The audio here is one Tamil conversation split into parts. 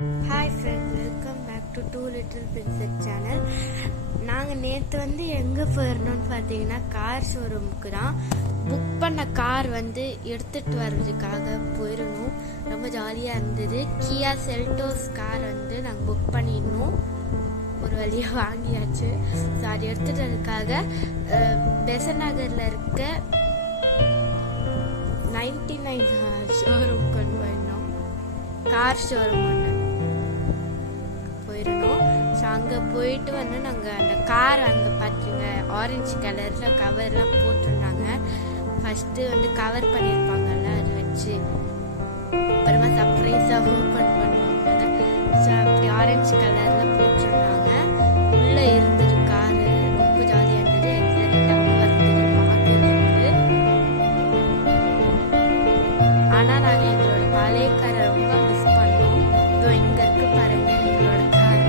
Hi friends, welcome back to two little princess channel. நாங்கள் நேற்று எங்கே போயிருந்தோம்னு பார்த்தீங்கன்னா கார் ஷோரூமுக்கு தான். புக் பண்ண கார் எடுத்துகிட்டு வர்றதுக்காக போயிருந்தோம். ரொம்ப ஜாலியாக இருந்தது. கியா செல்டோஸ் கார் நாங்கள் புக் பண்ணியிருந்தோம். ஒரு வழியாக வாங்கியாச்சு. ஸோ அது எடுத்துகிட்டு வரதுக்காக பெசன் நகரில் இருக்க 99 ஷோரூம் கொண்டு போயிருந்தோம். கார் ஷோரூம் ஒன்று போயிருந்தோம். ஸோ அங்கே போயிட்டு நாங்கள் அந்த கார் அங்கே பார்த்துருங்க, ஆரஞ்சு கலரில் கவர்லாம் போட்டிருந்தாங்க. ஃபஸ்ட்டு கவர் பண்ணியிருப்பாங்கல்ல, அது வச்சு அப்புறமா சர்ப்ரைஸாக ஓப்பன் பண்ணுவாங்க. ஸோ அப்படி ஆரஞ்சு கலரில் போட்டிருந்தாங்க. உள்ளே இருந்தது காரு, ரொம்ப ஜாலியாக இருந்தது. எக்ஸைட்டாகவும் இருந்தது பார்க்கறதுக்கு. ஆனால் நாங்கள் எங்களோட பழைய காரை ரொம்ப மிஸ் பண்ணோம். இதோ இங்கே இருக்கு பாருங்க எங்களோட கார்.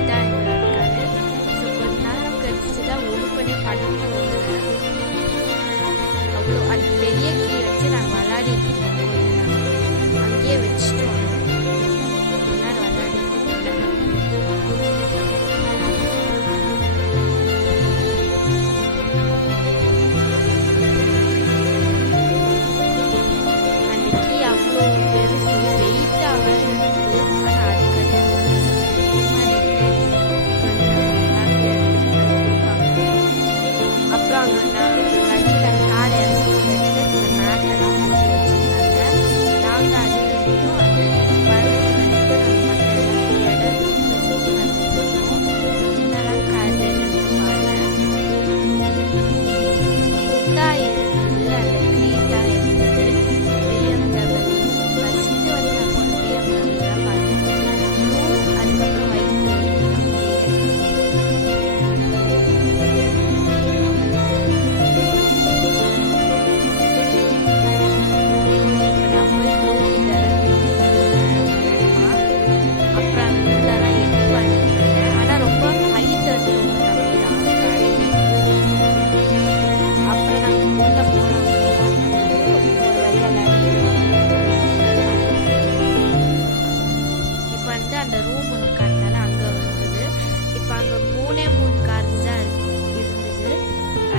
இதான் எங்களோட காரு. ஸோ கொஞ்ச நேரம் கழிச்சு தான் ஓப்பனே பண்ணி ஓடுறேன். அவ்வளோ அது பெரிய கீ வச்சு நாங்கள் விளையாடிட்டு இருக்கோம். அங்கேயே வச்சுட்டோம். கொஞ்ச நேரம் விளையாடிட்டு இருந்தேன். அந்த ரூம் ஒன்று காட்டினால அங்கே வந்தது. இப்போ அங்கே 3 கார் தான் இருந்தது.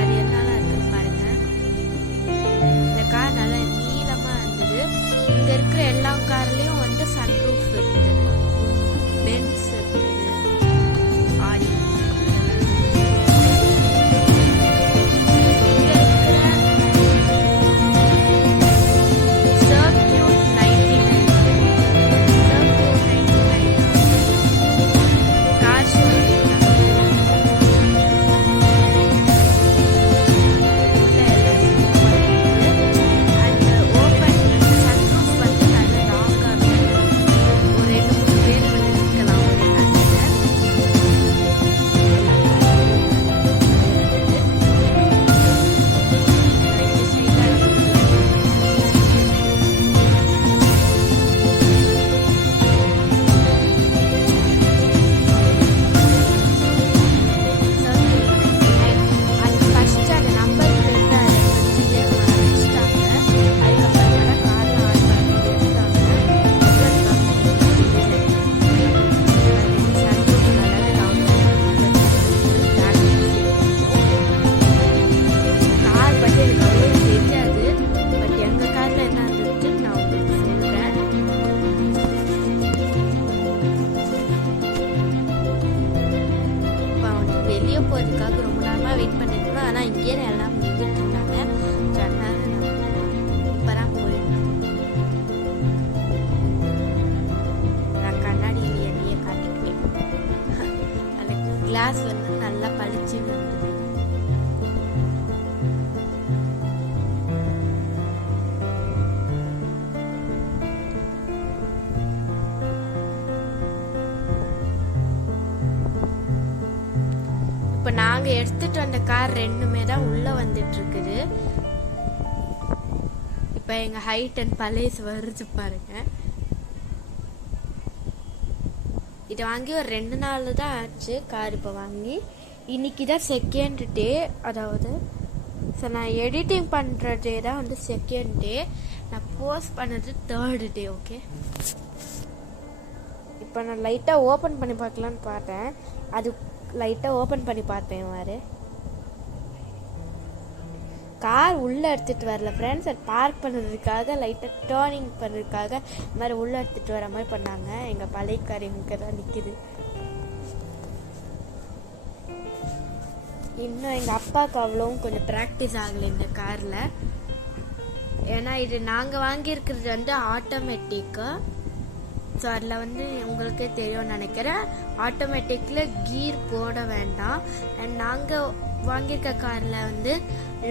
அது என்னெல்லாம் இருக்குன்னு பாருங்க. இந்த கார் நல்லா நீளமாக இருந்தது. இங்கே இருக்கிற எல்லா கார்லேயும் சன்ரூஃப் இருந்தது. பென்ஸ் இருந்தது, ஆடி. போகிறதுக்காக ரொம்ப நேரமாக வெயிட் பண்ணியிருந்தோம். ஆனால் இங்கேயே எல்லாம் வந்துட்டு இருந்தாங்க. அதனால இப்போ தான் போயிருந்தோம். நான் கண்ணாடி என்னையே காட்டிக்குவேன். அந்த கிளாஸ் நல்லா பளிச்சு இருந்தது. இப்போ நாங்கள் எடுத்துட்டு வந்த கார் 2மே தான் உள்ளே வந்துட்டு இருக்குது. இப்போ எங்கள் ஹைட் அண்ட் பலேஸ் வருது பாருங்க. இது வாங்கி ஒரு 2 நாள் தான் ஆச்சு கார் இப்போ வாங்கி. இன்னைக்கு தான் செகண்ட் டே. அதாவது ஸோ நான் எடிட்டிங் பண்ணுற டே தான் செகண்ட் டே. நான் போஸ்ட் பண்ணது 3rd டே. ஓகே, இப்போ நான் லைட்டாக ஓப்பன் பண்ணி பார்க்கலான்னு பார்த்தேன். அது லைட்டாக ஓப்பன் பண்ணி பார்த்தேன். மாதிரி கார் உள்ளே எடுத்துகிட்டு வரல ஃப்ரெண்ட்ஸ். அது பார்க் பண்ணுறதுக்காக லைட்டாக டேர்னிங் பண்ணுறதுக்காக இந்த மாதிரி உள்ளே எடுத்துகிட்டு வர மாதிரி பண்ணாங்க. எங்கள் பழைய கார் இங்கே தான் நிற்கிது. இன்னும் எங்கள் அப்பாவுக்கு அவ்வளோவும் கொஞ்சம் ப்ராக்டிஸ் ஆகலை இந்த காரில். ஏன்னா இது நாங்கள் வாங்கியிருக்கிறது வந்து ஆட்டோமேட்டிக்கு. ஸோ அதில் வந்து உங்களுக்கே தெரியும்னு நினைக்கிறேன். ஆட்டோமேட்டிக்கில் கீர் போட வேண்டாம். அண்ட் நாங்கள் வாங்கியிருக்க காரில் வந்து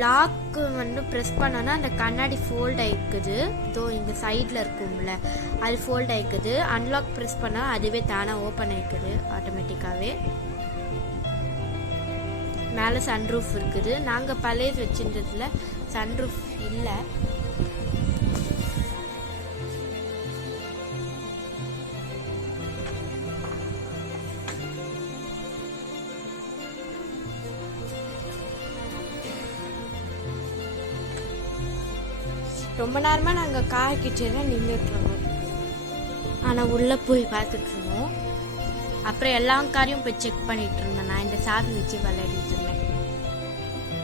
லாக்கு வந்து ப்ரெஸ் பண்ணோன்னா அந்த கண்ணாடி ஃபோல்ட் ஆகிக்குது. இதோ இங்கே சைடில் இருக்கும்ல அது ஃபோல்ட் ஆகிக்குது. அன்லாக் ப்ரெஸ் பண்ணால் அதுவே தானாக ஓப்பன் ஆகிக்குது ஆட்டோமேட்டிக்காகவே. மேலே சன்ரூஃப் இருக்குது. நாங்கள் பழைய வச்சுருந்ததுல சன்ரூஃப் இல்லை. ரொம்ப நேரமாக நாங்கள் கார் கிட்டே தான் நின்றுட்டுருவோம். ஆனால் உள்ளே போய் பார்த்துட்ருவோம். அப்புறம் எல்லா காரையும் போய் செக் பண்ணிட்டு இருந்தேன். நான் இந்த சாவி வச்சு விளையாடிட்டு இருந்தேன்.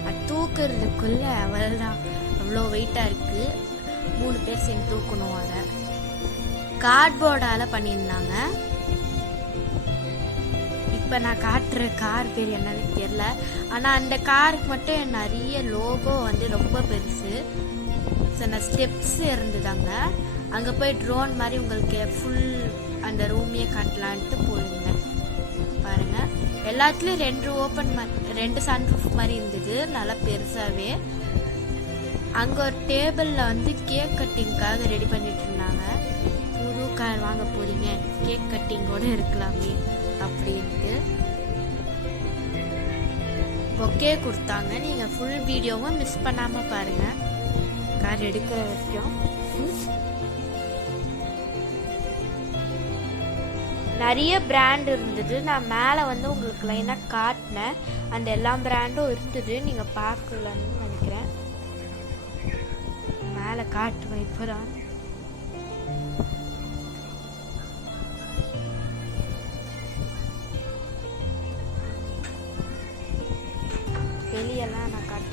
அது தூக்குறதுக்குள்ள அவ்வளோதான், அவ்வளோ வெயிட்டாக இருக்குது. 3 பேர் சேர்ந்து தூக்கணும். அதை கார்ட்போர்டால் பண்ணியிருந்தாங்க. இப்போ நான் காட்டுற கார் பேர் என்னன்னு தெரியல. ஆனால் அந்த காருக்கு மட்டும் நிறைய லோகோ வந்து ரொம்ப பெருசு. ஸோ நான் ஸ்டெப்ஸ் இருந்ததாங்க. அங்கே போய் ட்ரோன் மாதிரி உங்களுக்கு ஃபுல் அந்த ரூமையே காட்டலான்ட்டு போயிருந்தேன். பாருங்கள், எல்லாத்துலேயும் 2 சன்ரூஃப் மாதிரி இருந்தது, நல்லா பெருசாகவே. அங்கே ஒரு டேபிளில் வந்து கேக் கட்டிங்காக ரெடி பண்ணிட்டு இருந்தாங்க. புது கார் வாங்க போகிறீங்க, கேக் கட்டிங்கோடு இருக்கலாமே அப்படின்ட்டு பொக்கே கொடுத்தாங்க. நீங்கள் ஃபுல் வீடியோவும் மிஸ் பண்ணாமல் பாருங்கள் கார் எடுக்கிற வரைக்கும். நிறைய பிராண்ட் இருந்தது. நான் மேலே வந்து உங்களுக்கு லைனாக காட்டினேன். அந்த எல்லா பிராண்டும் இருந்தது, நீங்கள் பார்க்கலன்னு நினைக்கிறேன். மேலே காட்டுவேன் இப்போதான். வெளியெல்லாம் நான் காட்டினேன்.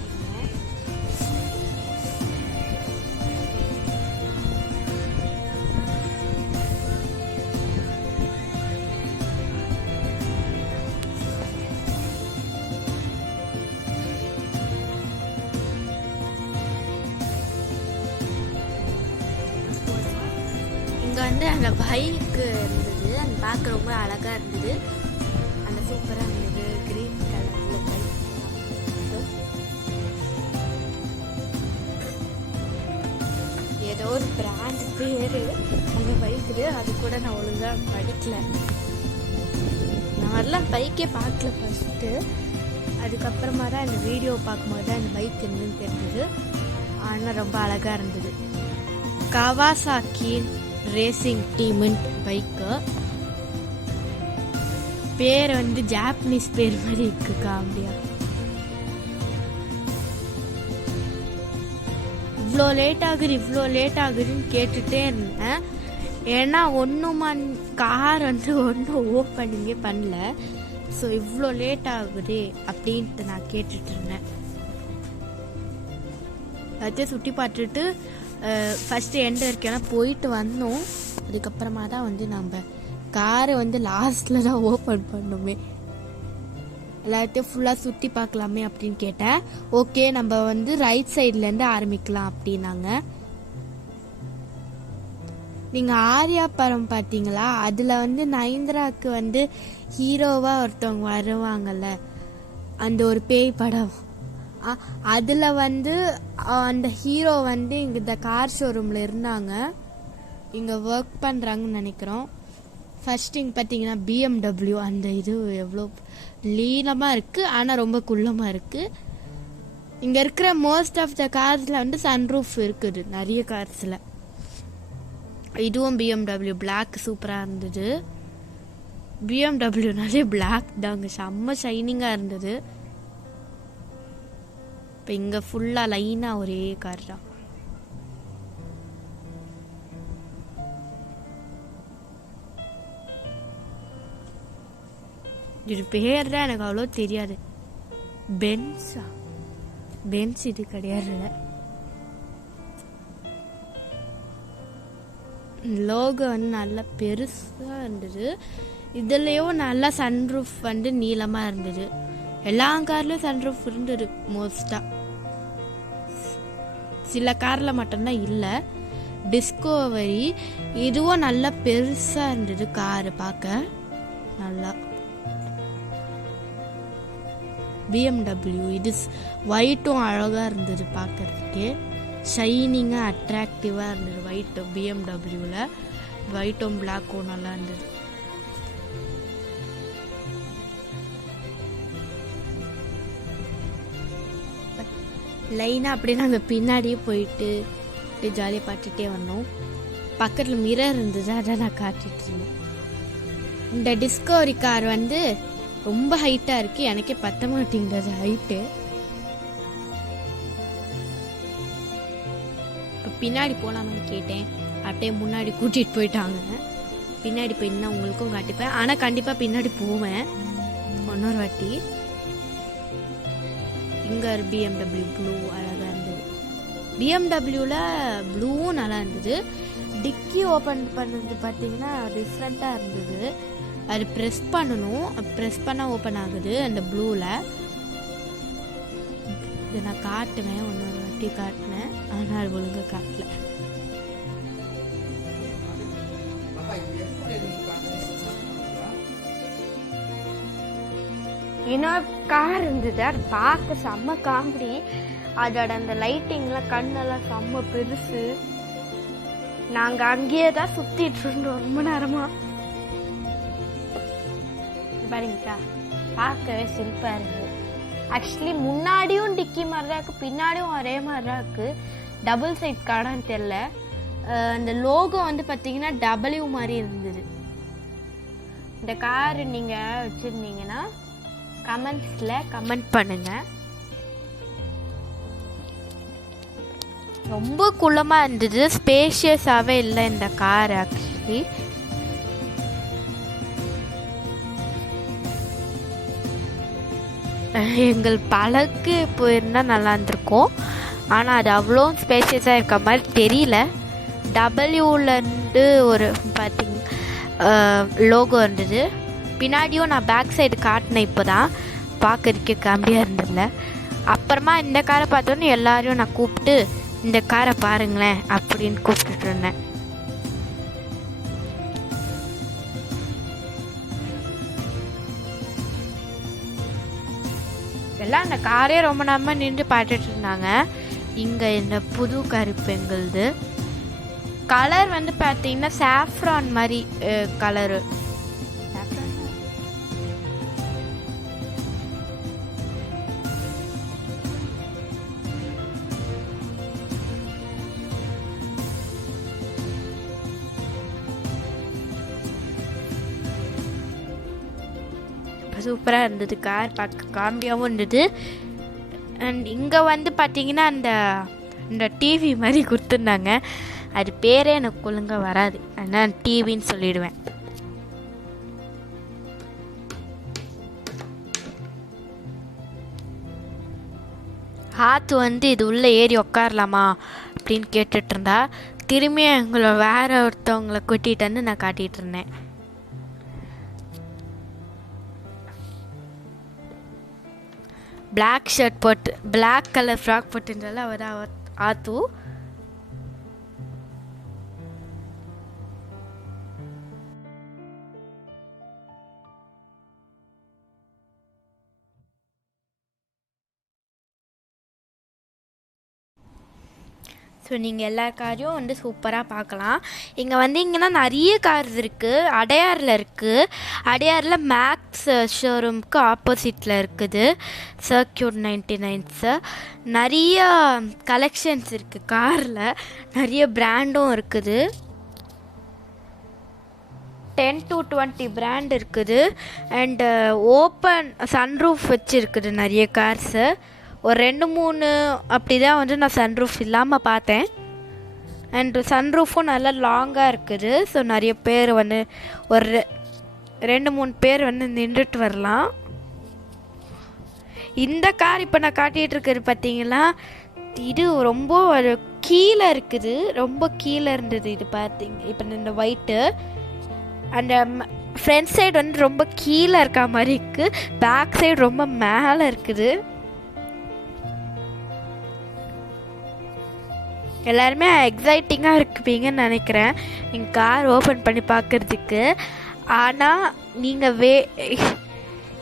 இங்கே வந்து அந்த பைக்கு இருந்தது. அந்த பார்க்க ரொம்ப அழகாக இருந்தது. அந்த சூப்பராக இருந்தது. கிரீன் கலரில் பைக். ஏதோ ஒரு பிராண்ட் பேர் அந்த பைக்கு. அது கூட நான் ஒழுங்காக படிக்கல. நான் வரலாம் பைக்கே பார்க்கல ஃபஸ்ட்டு. அதுக்கப்புறமா தான் இந்த வீடியோ பார்க்கும்போது தான் இந்த பைக் இருந்துன்னு தெரிஞ்சது. ஆனால் ரொம்ப அழகாக இருந்தது. Kawasaki racing team bike. பேர் வந்து ஜாப்பனீஸ் பேர் மாதிரி இருக்கு, காமெடியா. இவ்வளோ லேட் ஆகுதுன்னு கேட்டுட்டே இருந்தேன். ஏன்னா கார் வந்து ஒன்றும் ஓப்பனிங்கே பண்ணல. ஸோ இவ்வளோ லேட் ஆகுது அப்படின்ட்டு நான் கேட்டுட்டு இருந்தேன். எல்லாத்தையும் சுற்றி பார்த்துட்டு ஃபஸ்ட்டு எண்ட் வரைக்கும் போயிட்டு வந்தோம். அதுக்கப்புறமா தான் வந்து நம்ம காரை வந்து லாஸ்ட்டில் தான் ஓப்பன் பண்ணோமே. எல்லாத்தையும் ஃபுல்லாக சுற்றி பார்க்கலாமே அப்படின்னு கேட்டேன். ஓகே, நம்ம வந்து ரைட் சைட்லேருந்து ஆரம்பிக்கலாம் அப்படின்னாங்க. நீங்கள் ஆர்யா படம் பார்த்தீங்களா? அதில் வந்து நயன்தாராவுக்கு வந்து ஹீரோவாக ஒருத்தவங்க வருவாங்கல்ல, அந்த ஒரு பேய் படம். அதில் வந்து அந்த ஹீரோ வந்து இங்கே இந்த கார் ஷோரூமில் இருந்தாங்க. இங்கே ஒர்க் பண்ணுறாங்கன்னு நினைக்கிறோம். ஃபர்ஸ்ட் இங்கே பார்த்தீங்கன்னா BMW. அந்த இது எவ்வளோ லீனமாக இருக்குது, ஆனால் ரொம்ப குள்ளமாக இருக்குது. இங்கே இருக்கிற மோஸ்ட் ஆஃப் த கார்ஸில் வந்து சன்ரூஃப் இருக்குது நிறைய கார்ஸில். இதுவும் BMW பிளாக் சூப்பராக இருந்தது. BMW பிளாக் தாங்க, செம்ம ஷைனிங்காக இருந்தது. இப்போ இங்கே ஃபுல்லாக லைனாக ஒரே கார் தான். இது பேர் தான் எனக்கு அவ்வளோ தெரியாது. பென்ஸா? பென்ஸ் இது கிடையாது. லோகோ வந்து நல்லா பெருசாக இருந்தது. இதுலேயும் நல்லா சன்ரூஃப் வந்து நீளமாக இருந்தது. எல்லா கார்லேயும் சன்ரூஃப் இருந்தது மோஸ்ட்டாக. சில காரில் மட்டும்தான் இல்லை. டிஸ்கவரி இதுவும் நல்லா பெருசாக இருந்தது காரு பார்க்க. நல்லா BMW இது ஒயிட்டும் அழகாக இருந்தது பார்க்கறதுக்கு. ஷைனிங்காக அட்ராக்டிவாக இருந்தது ஒயிட்டும். BMWவில் ஒயிட்டும் பிளாக்கும் நல்லா இருந்தது. லைனாக அப்படியே நாங்கள் பின்னாடியே போயிட்டு ஜாலியாக பார்த்துட்டே வந்தோம். பக்கத்தில் மிரர் இருந்தது, அதை நான் காட்டிட்டு இருந்தேன். இந்த டிஸ்கவரி கார் வந்து ரொம்ப ஹைட்டாக இருக்குது. எனக்கே பத்த மாட்டேங்குது ஹைட்டு. பின்னாடி போகலாமான்னு கேட்டேன். அப்படியே முன்னாடி கூட்டிகிட்டு போயிட்டாங்க. பின்னாடி போய் இன்னும் உங்களுக்கும் காட்டிப்பேன். ஆனால் கண்டிப்பாக பின்னாடி போவேன் இன்னொரு வாட்டி. இங்கே ஒரு BMW ப்ளூ அழகாக இருந்தது. BMWவில் ப்ளூவும் நல்லா இருந்தது. டிக்கி ஓப்பன் பண்ணது பார்த்தீங்கன்னா டிஃப்ரெண்ட்டாக இருந்தது. அது ப்ரெஸ் பண்ணணும், ப்ரெஸ் பண்ணால் ஓப்பன் ஆகுது அந்த ப்ளூவில். இதை நான் காட்டுவேன், இன்னொரு வாட்டி காட்டினேன். ஆனால் அது ஒழுங்காக காட்டல. இன்னொரு கார் இருந்தது, அது பார்க்க செம்ம காமெடி. அதோட அந்த லைட்டிங்லாம் கண்ணெல்லாம் செம்ம பெருசு. நாங்கள் அங்கேயே தான் சுற்றிட்டு இருந்தோம் ரொம்ப நேரமா. பாருங்கக்கா, பார்க்கவே சிரிப்பாக இருக்குது. ஆக்சுவலி முன்னாடியும் டிக்கி மாதிரி தான் இருக்குது, பின்னாடியும் ஒரே மாதிரி தான் இருக்குது. டபுள் சைட் கார்டான்னு தெரில. அந்த லோகோ வந்து பார்த்தீங்கன்னா W மாதிரி இருந்தது. இந்த கார் நீங்கள் வச்சுருந்தீங்கன்னா கமெண்ட்ஸில் கமெண்ட் பண்ணுங்கள். ரொம்ப குள்ளமாக இருந்தது, ஸ்பேஷியஸாகவே இல்லை இந்த கார். ஆக்சுவலி எங்கள் பழக்கு போயிருந்தால் நல்லா இருந்திருக்கும். ஆனால் அது அவ்வளோ ஸ்பேஷியஸாக இருக்க மாதிரி தெரியல. டபிள்யூலேருந்து ஒரு பார்த்திங் லோகோ இருந்தது. பின்னாடியும் நான் பேக் சைடு காட்டினேன். இப்போ தான் பார்க்கறதுக்கே காமெடியாக இருந்ததில்ல. அப்புறமா இந்த காரை பார்த்தோன்னே எல்லாரையும் நான் கூப்பிட்டு இந்த காரை பாருங்களேன் அப்படின்னு கூப்பிட்டுட்டு இருந்தேன். எல்லாம் அந்த காரே ரொம்ப நேரமாக நின்று பார்த்துட்டு இருந்தாங்க. இங்கே இந்த புது கருப்பு எங்களுது கலர் வந்து பார்த்தீங்கன்னா சாஃப்ரான் மாதிரி கலரு. சூப்பராக இருந்தது கார், பார்க்க காமெடியாகவும் இருந்தது. அண்ட் இங்கே வந்து பார்த்தீங்கன்னா இந்த டிவி மாதிரி கொடுத்துருந்தாங்க. அது பேரே எனக்கு ஒழுங்காக வராது, ஆனால் டிவின்னு சொல்லிடுவேன். ஆத்து வந்து இது உள்ளே ஏறி உக்காரலாமா அப்படின்னு கேட்டுட்டு இருந்தா. திரும்பி எங்களை வேற ஒருத்தவங்களை கூட்டிகிட்டு வந்து நான் காட்டிகிட்டு இருந்தேன். பிளாக் ஷர்ட் போட்டு பிளாக் கலர் ஃப்ராக் போட்டுன்றால அவர் தான் ஆத்து. ஸோ நீங்கள் எல்லா காரையும் வந்து சூப்பராக பார்க்கலாம். இங்கே வந்தீங்கன்னா நிறைய கார்ஸ் இருக்குது. அடையாரில் இருக்குது. அடையாரில் மேக்ஸ் ஷோரூமுக்கு ஆப்போசிட்டில் இருக்குது சர்க்யூட் 99. நிறைய கலெக்ஷன்ஸ் இருக்குது காரில், நிறைய பிராண்டும் இருக்குது. 10 to 20 பிராண்ட் இருக்குது. அண்டு ஓப்பன் சன்ரூஃப் வச்சுருக்குது நிறைய கார்ஸு. ஒரு 2-3 அப்படி தான் வந்து நான் சன்ரூஃப் இல்லாமல் பார்த்தேன். அண்ட் சன்ரூஃபும் நல்லா லாங்காக இருக்குது. ஸோ நிறைய பேர் வந்து ஒரு 2-3 பேர் வந்து நின்றுட்டு வரலாம். இந்த கார் இப்போ நான் காட்டிகிட்டு இருக்கிறது பார்த்தீங்களா, இது ரொம்ப ஒரு கீழே இருக்குது, ரொம்ப கீழே இருந்தது. இது பார்த்தீங்க இப்போ இந்த ஒயிட்டு அந்த ஃப்ரண்ட் சைடு வந்து ரொம்ப கீழே இருக்க மாதிரி இருக்குது, பேக் சைடு ரொம்ப மேலே இருக்குது. எல்லாருமே எக்ஸைட்டிங்காக இருக்குப்பீங்கன்னு நினைக்கிறேன் எங்கள் கார் ஓப்பன் பண்ணி பார்க்குறதுக்கு. ஆனால் நீங்கள்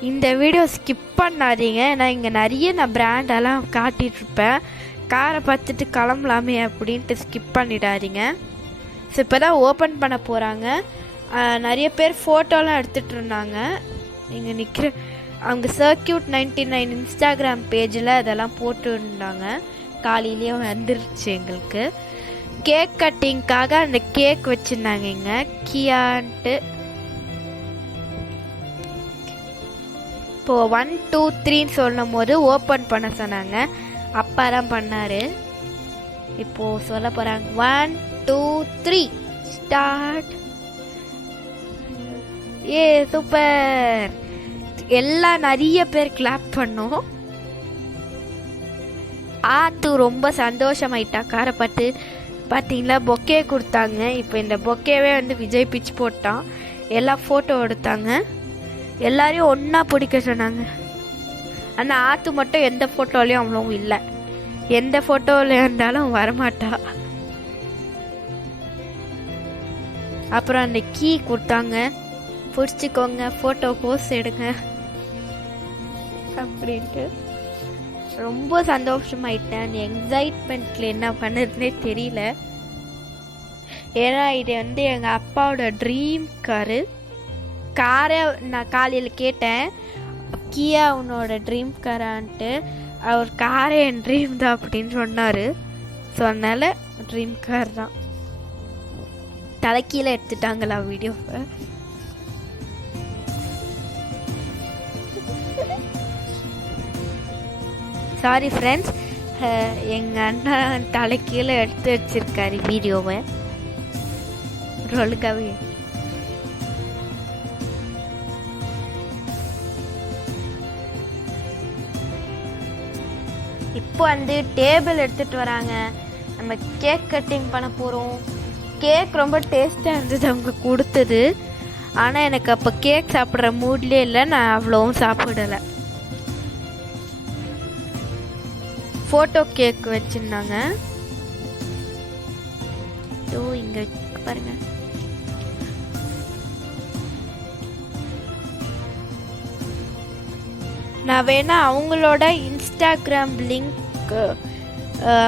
இந்த வீடியோ ஸ்கிப் பண்ணாதீங்க. நான் இங்கே நிறைய பிராண்டெல்லாம் காட்டிகிட்ருப்பேன். காரை பார்த்துட்டு கிளம்பலாமே அப்படின்ட்டு ஸ்கிப் பண்ணிடாதீங்க. ஸோ இப்போ தான் ஓப்பன் பண்ண போகிறாங்க. நிறைய பேர் ஃபோட்டோலாம் எடுத்துகிட்டு இருந்தாங்க. இங்கே நிற்கிற அவங்க சர்க்கியூட் 99 இன்ஸ்டாகிராம் பேஜில் அதெல்லாம் போட்டுருந்தாங்க. காலையிலேயே வந்துருச்சு. எங்களுக்கு கேக் கட்டிங்க்காக அந்த கேக் வச்சுருந்தாங்க இங்கே கியான்ட்டு. இப்போது 1 2 3 சொல்லும் போது ஓப்பன் பண்ண சொன்னாங்க. அப்பா தான் பண்ணார். இப்போது சொல்ல போகிறாங்க. 1 2 3 ஸ்டார்ட். ஏ சூப்பர். எல்லாம் நிறைய பேர் கிளாப் பண்ணோம். ஆத்து ரொம்ப சந்தோஷமாயிட்டா காரை பார்த்து. பார்த்தீங்களா பொக்கே கொடுத்தாங்க. இப்போ இந்த பொக்கேவே வந்து விஜய் பிச்சு போட்டான். எல்லாம் ஃபோட்டோ எடுத்தாங்க. எல்லாரையும் ஒன்றா பிடிக்க சொன்னாங்க. ஆனால் ஆத்து மட்டும் எந்த ஃபோட்டோலையும் அவ்வளவும் இல்லை. எந்த ஃபோட்டோவில் இருந்தாலும் வரமாட்டா. அப்புறம் அந்த கீ கொடுத்தாங்க, பிடிச்சிக்கோங்க ஃபோட்டோ போஸ் எடுங்க அப்படின்ட்டு. ரொம்ப சந்தோஷமாயிட்டேன். அந்த எக்ஸைட்மெண்ட்டில் என்ன பண்ணுறதுனே தெரியல. ஏன்னா இது வந்து எங்கள் அப்பாவோட ட்ரீம் காரை நான் காலையில் கேட்டேன், கியா உன்னோட ட்ரீம் காரான்ட்டு. அவர் காரே என் ட்ரீம் தான் அப்படின்னு சொன்னார். ஸோ அதனால் ட்ரீம் கார் தான். தலைக்கீழே எடுத்துட்டாங்களா வீடியோவை. சாரி ஃப்ரெண்ட்ஸ், எங்கள் அண்ணா தலைக்கீழே எடுத்து வச்சிருக்காரு வீடியோவை. ஒழுங்காவே இப்போ வந்து டேபிள் எடுத்துகிட்டு வராங்க. நம்ம கேக் கட்டிங் பண்ண போகிறோம். கேக் ரொம்ப டேஸ்ட்டாக இருந்தது அவங்க கொடுத்தது. ஆனால் எனக்கு அப்போ கேக் சாப்பிட்ற மூட்லேயே இல்லை. நான் அவ்வளோவும் சாப்பிடலை. ஃபோட்டோ கேக் வச்சுருந்தாங்க. இங்கே பாருங்க. நான் வேணா அவங்களோட இன்ஸ்டாகிராம் லிங்க்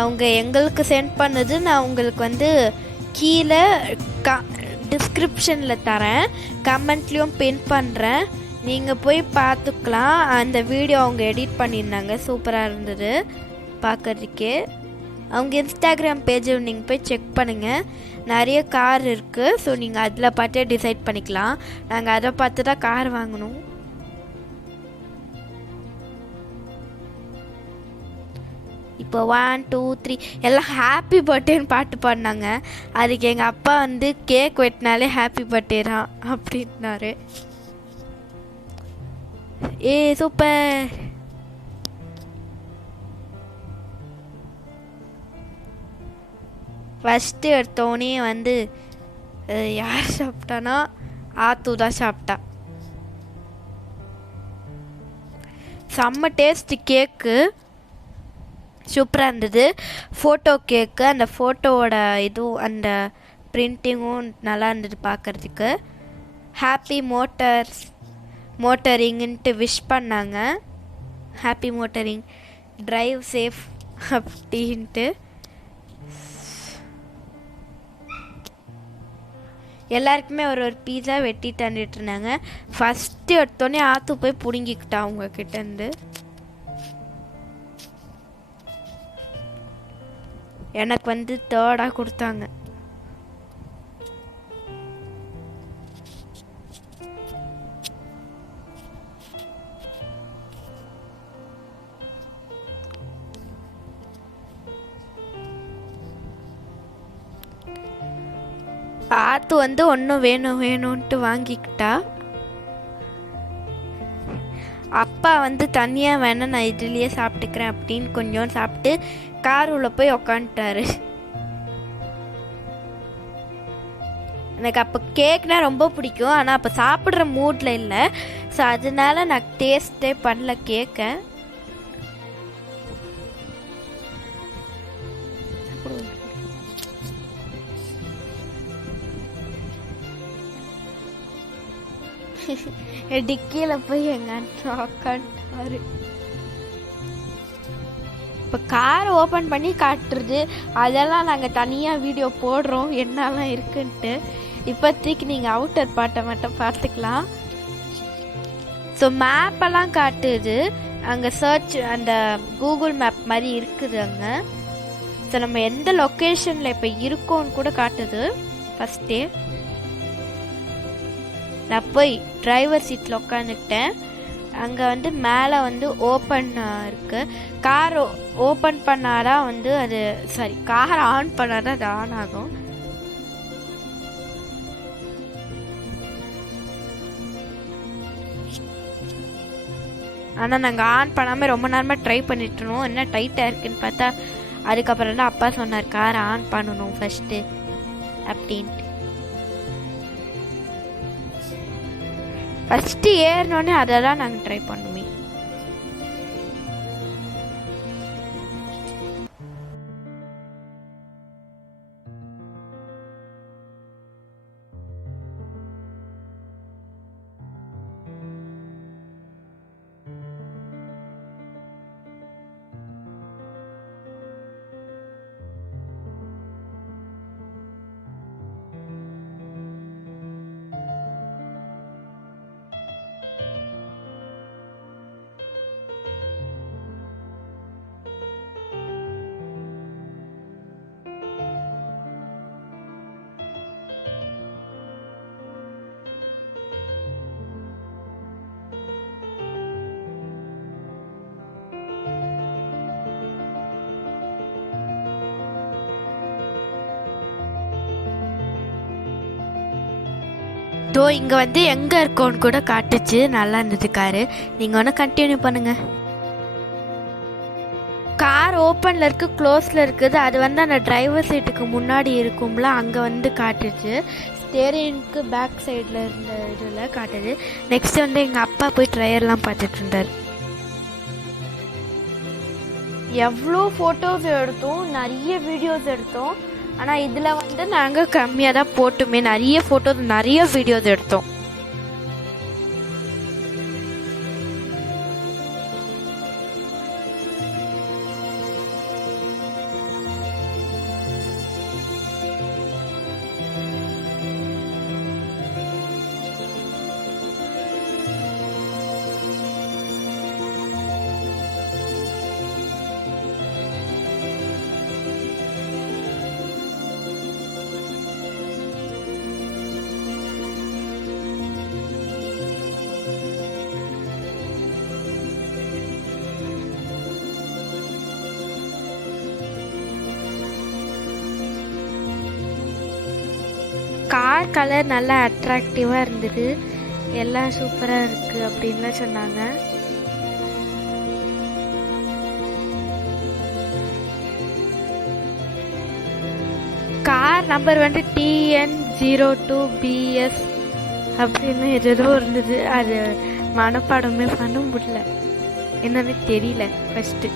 அவங்க எங்களுக்கு சென்ட் பண்ணது நான் உங்களுக்கு வந்து கீழே டிஸ்கிரிப்ஷனில் தரேன், கமெண்ட்லேயும் பின் பண்ணுறேன். நீங்கள் போய் பார்த்துக்கலாம். அந்த வீடியோ அவங்க எடிட் பண்ணியிருந்தாங்க, சூப்பராக இருந்தது பார்க்குறதுக்கே. அவங்க இன்ஸ்டாகிராம் பேஜை நீங்கள் போய் செக் பண்ணுங்கள். நிறைய கார் இருக்குது. ஸோ நீங்கள் அதில் பார்த்தே டிசைட் பண்ணிக்கலாம். நாங்கள் அதை பார்த்து தான் கார் வாங்கணும். இப்போ 1 2 3 எல்லாம் ஹாப்பி பர்த்டேன்னு பாட்டு பாடினாங்க. அதுக்கு எங்கள் அப்பா வந்து கேக் வெட்டினாலே ஹாப்பி பர்த்டே தான் அப்படின்னாரு. ஏ சூப்பர். ஃபஸ்ட்டு எடுத்தோடனே வந்து யார் சாப்பிட்டானா, ஆத்து தான் சாப்பிட்டா. செம்ம டேஸ்ட் கேக்கு, சூப்பராக இருந்தது. ஃபோட்டோ கேக்கு, அந்த ஃபோட்டோவோட இதுவும் அந்த பிரிண்டிங்கும் நல்லா இருந்தது பார்க்குறதுக்கு. ஹாப்பி மோட்டரிங்ன்ட்டு விஷ் பண்ணாங்க. ஹாப்பி மோட்டரிங், ட்ரைவ் சேஃப் அப்படின்ட்டு. எல்லாருக்குமே ஒரு பீஸா வெட்டி தந்துட்டு இருந்தாங்க. ஃபஸ்ட்டு எடுத்தோடனே ஆற்று போய் பிடுங்கிக்கிட்டா அவங்க கிட்டேருந்து. எனக்கு வந்து தேர்டாக கொடுத்தாங்க. ஆத்து வந்து ஒன்றும் வேணும்ன்ட்டு வாங்கிக்கிட்டா. அப்பா வந்து தனியாக வேணால் நான் இதுலேயே சாப்பிட்டுக்கிறேன் அப்படின்னு கொஞ்சம் சாப்பிட்டு கார் உள்ள போய் உக்காந்துட்டாரு. எனக்கு அப்போ கேக்னா ரொம்ப பிடிக்கும், ஆனால் அப்போ சாப்பிட்ற மூடில் இல்லை. ஸோ அதனால நான் டேஸ்ட்டே பண்ணல கேக்கை. டிக்கியில் போய் எங்கள் உக்காந்துட்டாரு. இப்போ கார் ஓப்பன் பண்ணி காட்டுறது அதெல்லாம் நாங்கள் தனியாக வீடியோ போடுறோம் என்னெல்லாம் இருக்குன்ட்டு. இப்போதைக்கு நீங்கள் அவுட்டர் பாட்டை மட்டும் பார்த்துக்கலாம். ஸோ மேப்பெல்லாம் காட்டுது அங்கே, சர்ச் அந்த கூகுள் மேப் மாதிரி இருக்குது அங்கே. ஸோ நம்ம எந்த லொக்கேஷனில் இப்போ இருக்கோன்னு கூட காட்டுது ஃபஸ்ட்டே. நான் போய் டிரைவர் சீட்டில் உட்காந்துக்கிட்டேன். அங்கே வந்து மேலே வந்து ஓப்பன் இருக்குது. கார் ஓப்பன் பண்ணாதான் வந்து அது சாரி கார் ஆன் பண்ணாதான் அது ஆன் ஆகும். ஆனால் நாங்கள் ஆன் பண்ணாமல் ரொம்ப நேரமாக ட்ரை பண்ணிட்டுருந்தோம், என்ன டைட்டாக இருக்குன்னு பார்த்தா அதுக்கப்புறம் தான் அப்பா சொன்னார் கார் ஆன் பண்ணணும் ஃபஸ்ட்டு அப்படின்ட்டு. ஃபஸ்ட்டு ஏறினோடனே அதை தான் நாங்கள் ட்ரை பண்ணுமே. தோ இங்கே வந்து எங்கே இருக்கோன்னு கூட காட்டுச்சு, நல்லா இருந்தது காரு. நீங்கள் ஒன்று கண்டினியூ பண்ணுங்கள். கார் ஓப்பனில் இருக்குது, க்ளோஸில் இருக்குது. அது வந்து அந்த டிரைவர் சீட்டுக்கு முன்னாடி இருக்கும்ல அங்கே வந்து காட்டுச்சு. ஸ்டேரிங்க்கு பேக் சைடில் இருந்த இதில் காட்டுது. நெக்ஸ்ட் வந்து எங்கள் அப்பா போய் ட்ரையர்லாம் பார்த்துட்டு இருந்தார். எவ்வளோ ஃபோட்டோஸ் எடுத்தோம், நிறைய வீடியோஸ் எடுத்தோம். ஆனால் இதில் வந்து நாங்கள் கம்மியாக தான் போட்டுமே, நிறைய ஃபோட்டோஸ் நிறைய வீடியோஸ் எடுத்தோம். கார் கலர் நல்லா அட்ராக்டிவாக இருந்தது, எல்லாம் சூப்பராக இருக்குது அப்படின்லாம் சொன்னாங்க. கார் நம்பர் வந்து TN02BS அப்படின்னு ஏதோ இருந்தது. அது மனப்பாடமே பண்ண முடியல, என்னன்னு தெரியல ஃபஸ்ட்டு.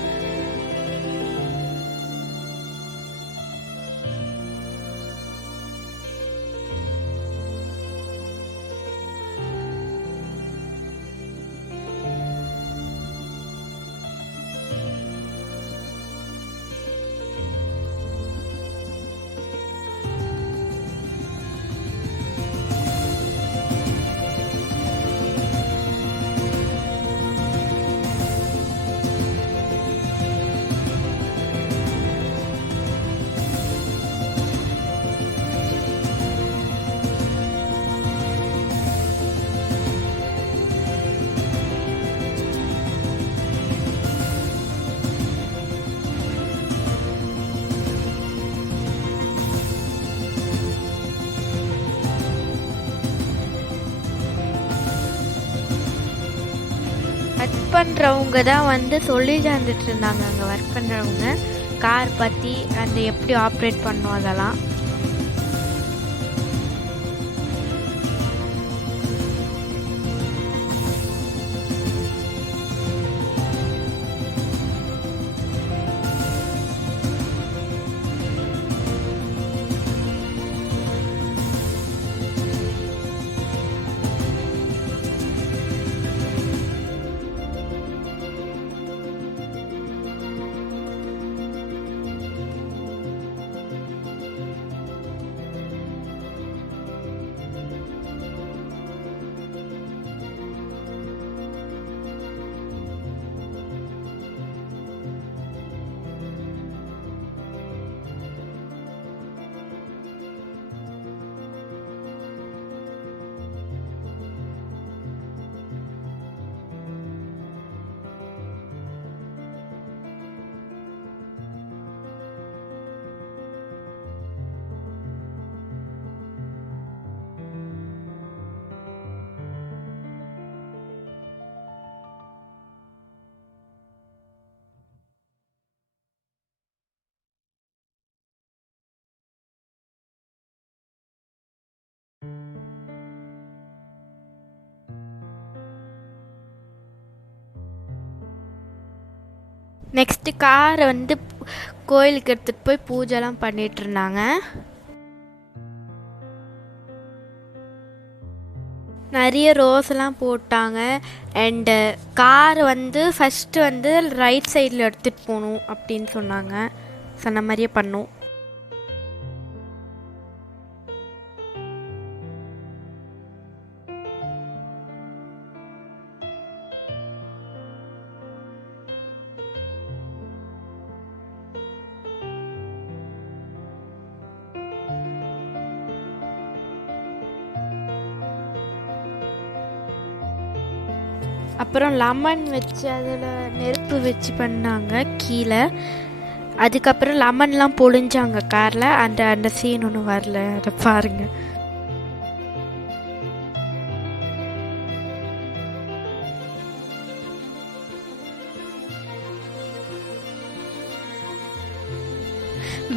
ஒர்க் பண்ணுறவங்க தான் வந்து சொல்லி தந்துட்டு இருந்தாங்க. அங்கே ஒர்க் பண்ணுறவங்க கார் பற்றி அந்த எப்படி ஆப்ரேட் பண்ணும் அதெல்லாம். நெக்ஸ்ட்டு காரை வந்து கோயிலுக்கு எடுத்துகிட்டு போய் பூஜைலாம் பண்ணிட்டு இருந்தாங்க. நிறைய ரோஸ்லாம் போட்டாங்க. அண்டு கார் வந்து ஃபஸ்ட்டு வந்து ரைட் சைடில் எடுத்துகிட்டு போகணும் அப்படின்னு சொன்னாங்க. சொன்ன மாதிரியே பண்ணோம். அப்புறம் லெமன் வச்சு அதில் நெருப்பு வச்சு பண்ணாங்க கீழே. அதுக்கப்புறம் லெமன்லாம் பொழிஞ்சாங்க காரில். அந்த சீன் ஒன்றும் வரல, அதை பாருங்க.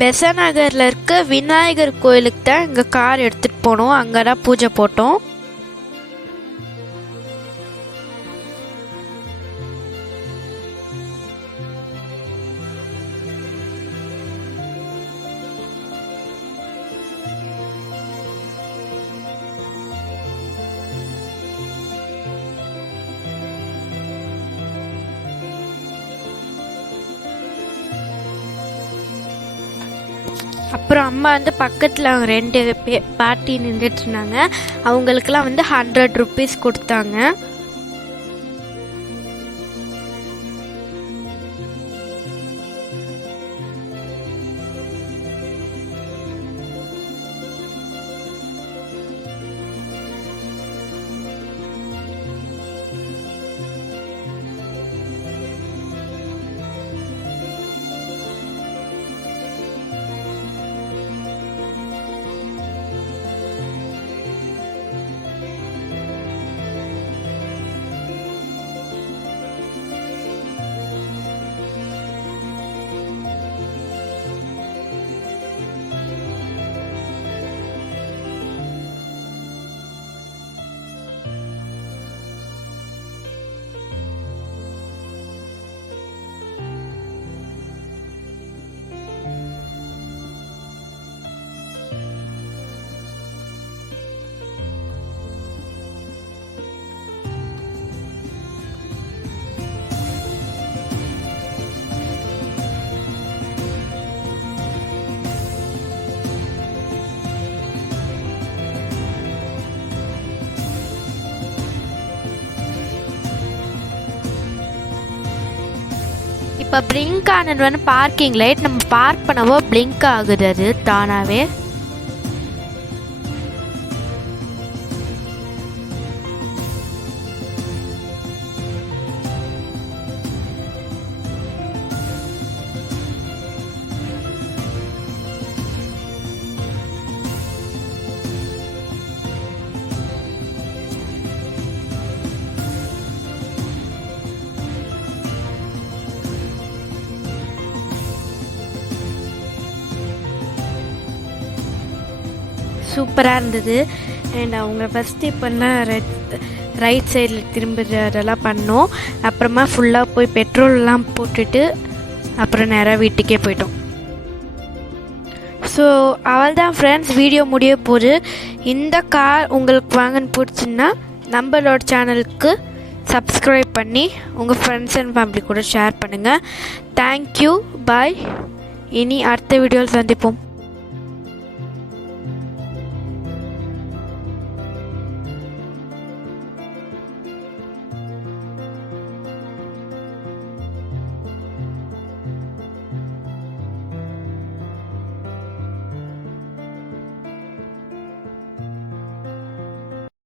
பெசநகரில் இருக்க விநாயகர் கோயிலுக்கு தான் எங்கள் கார் எடுத்துகிட்டு போனோம். அங்கே தான் பூஜை போட்டோம். அப்புறம் அம்மா வந்து பக்கத்தில் அவங்க 2 பாட்டி நின்றுட்டு இருந்தாங்க. அவங்களுக்கெல்லாம் வந்து 100 rupees கொடுத்தாங்க. இப்போ பிளிங்க் ஆனது வந்து பார்க்கிங் லைட். நம்ம பார்க் பண்ணவோ பிளிங்க் ஆகுது அது தானாகவே. சூப்பராக இருந்தது. அண்ட் அவங்க ஃபஸ்ட்டு இப்போல்லாம் ரைட் சைடில் திரும்புறதெல்லாம் பண்ணோம். அப்புறமா ஃபுல்லாக போய் பெட்ரோல்லாம் போட்டுட்டு அப்புறம் நேராக வீட்டுக்கே போயிட்டோம். ஸோ அவள் தான் ஃப்ரெண்ட்ஸ், வீடியோ முடிய போகுது. இந்த கார் உங்களுக்கு வாங்கன்னு பிடிச்சுன்னா நம்மளோட சேனலுக்கு சப்ஸ்கிரைப் பண்ணி உங்கள் ஃப்ரெண்ட்ஸ் அண்ட் ஃபேமிலி கூட ஷேர் பண்ணுங்கள். தேங்க்யூ, பாய். இனி அடுத்த வீடியோவில் சந்திப்போம்.